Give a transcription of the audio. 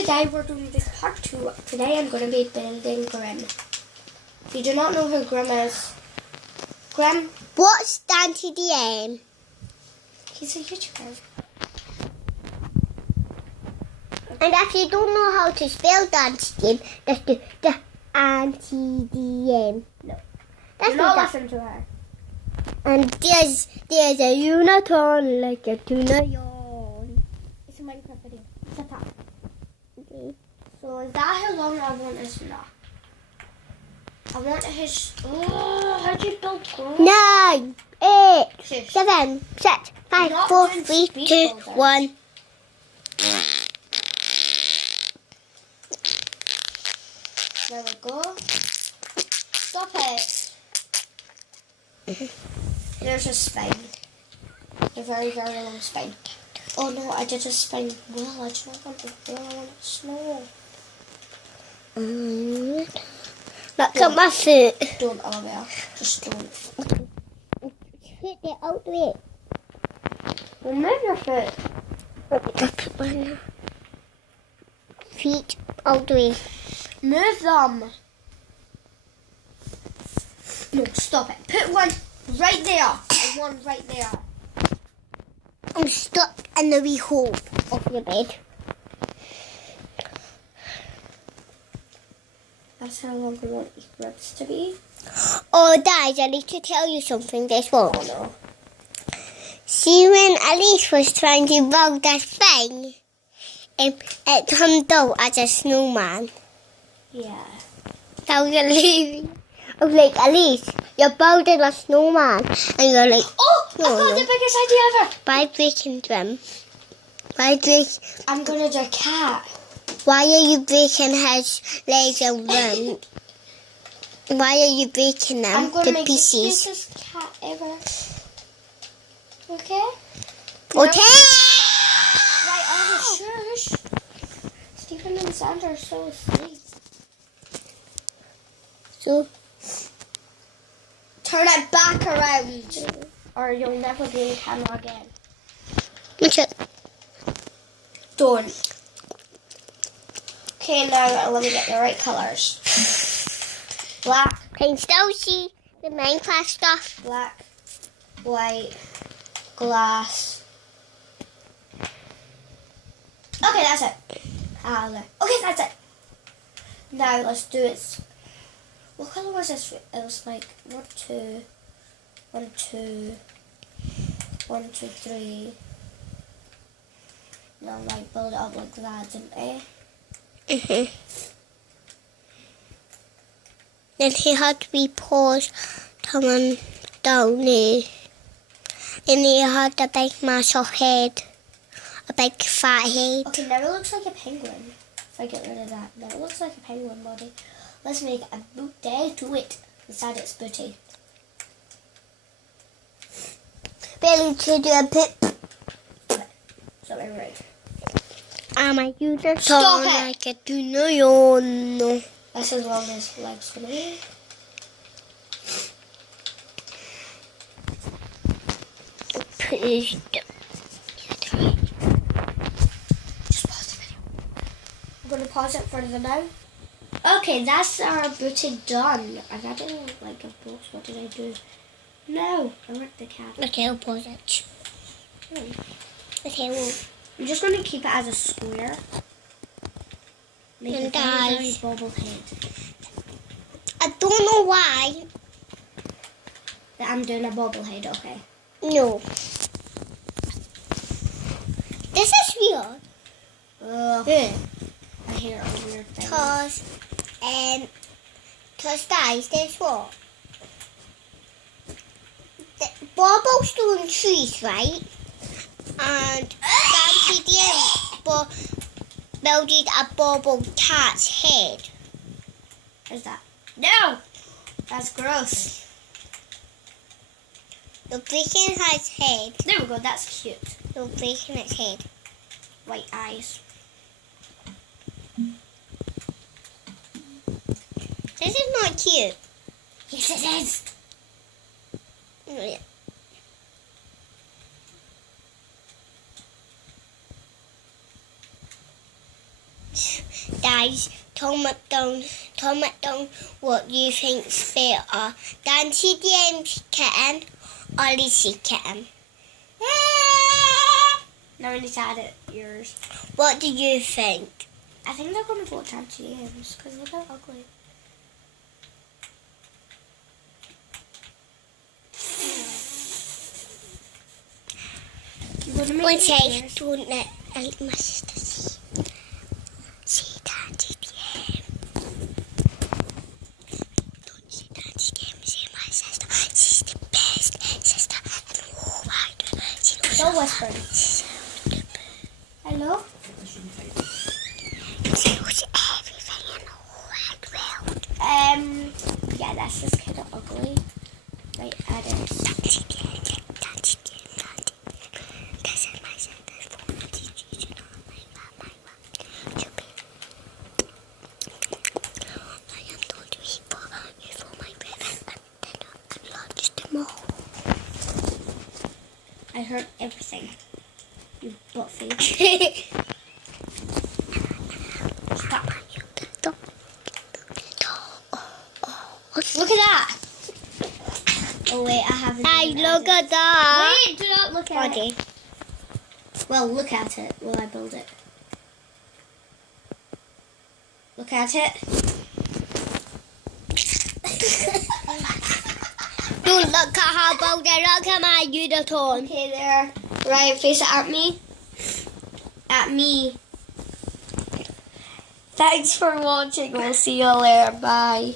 today we're doing this part 2. Today I'm going to be building Grim. If you do not know who Grim is, Grim... What's Dante DM? He's a YouTuber. And if you don't know how to spell Dante DM, just do the anti-DM. No. That's Do not that. listen to her. And there's a unicorn like a tuna yawn. It's a Minecraft video. It's a top. Okay. So is that how long I want this now? I want his... Oh, how'd you build Grim? 9, 8, Six. 7, 6, 5, Not 4, doing 3, speed 2, builders. 1. There we go. Stop it. There's a spine. A very, very long spine. Oh no, I did a spine well. I just want the well, I want snow. Look at my foot. Don't, Olivia. Just don't. Hit it out the way. Remove your foot. Put my feet out the way. Move them. No, stop it. Put one right there. And one right there. I'm stuck in the wee hole of your bed. That's how long we want these ribs to be. Oh, Dad, I need to tell you something this one. Oh no. See, when Alice was trying to build that thing, it turned out as a snowman. Yeah. Now you're leaving. I was like, Alice, you're building a snowman. And you're like, Oh, No, I've got no. the biggest idea ever. why breaking them? I'm gonna do a cat. Why are you breaking his legs and run? Why are you breaking I'm them gonna to make the pieces? cutest cat ever. Okay? Okay. Right, oh, shush. Stephen and Sandra are so asleep. So, Turn it back around, or you'll never be in camera again. what's it? Don't. Okay, now let me get the right colours. Black, Can you still see the Minecraft stuff? black, white, glass. Okay, that's it. Okay, that's it. Now let's do it. What colour was this? It was like 1, 2, 1, 2, 1, 2, 3. Now like build it up like that, didn't I? Then he had to be paused coming down there. And he had a big massive head. A big fat head. Okay, now it looks like a penguin. If I get rid of that. Now it looks like a penguin body. Let's make a booty to it inside its booty. Billy to do a bit. So I'm right. I'm a unicorn Stop it! like a tuna yawn. That's as long as legs for me. Please. Just pause the video. I'm gonna pause it for the now. Okay, that's our booty done. I got it like a box. What did I do? No, I wrecked the cat. Okay, I'll pause it. Okay, well. I'm just gonna keep it as a square. Make And it very guys. bubble head. I don't know why. That I'm doing a bubble head, okay? No. This is weird. I hear a weird thing. Cause guys, there's what? The bubbles doing trees, right? And Daddy builded a bubble cat's head. What's that? No! That's gross. You're breaking his head. There we go, that's cute. You're breaking its head. White eyes. This is not cute. Yes, it is. Oh, yeah. Guys, comment down what you think's better. Dancy James kitten or Lizzie kitten? Now we need to add it yours. What do you think? I think they're going to vote Dancy James because look how ugly. One sec, don't let my sister see. See Dancy James. Don't see Dancy James, see my sister. She's the best sister in the whole world. She knows Don't whisper. Hello? She knows everything in the whole wide world. Yeah, that's just kind of ugly. Right, add it. Dancy James, Dancy James, Dancy. This is my sister's phone. Dancy James, you know, my should be. I am told you for my brother, and then I lost them all. I heard everything. You butt face. Stop. Look at that. Oh wait, I haven't. Hey, even look added. at that. Wait, do not look at it. Well, look at it while I build it. Look at it. Don't look at how bold I look at my unicorn. Okay, there. Right, face it at me. At me. Thanks for watching. We'll see you later. Bye.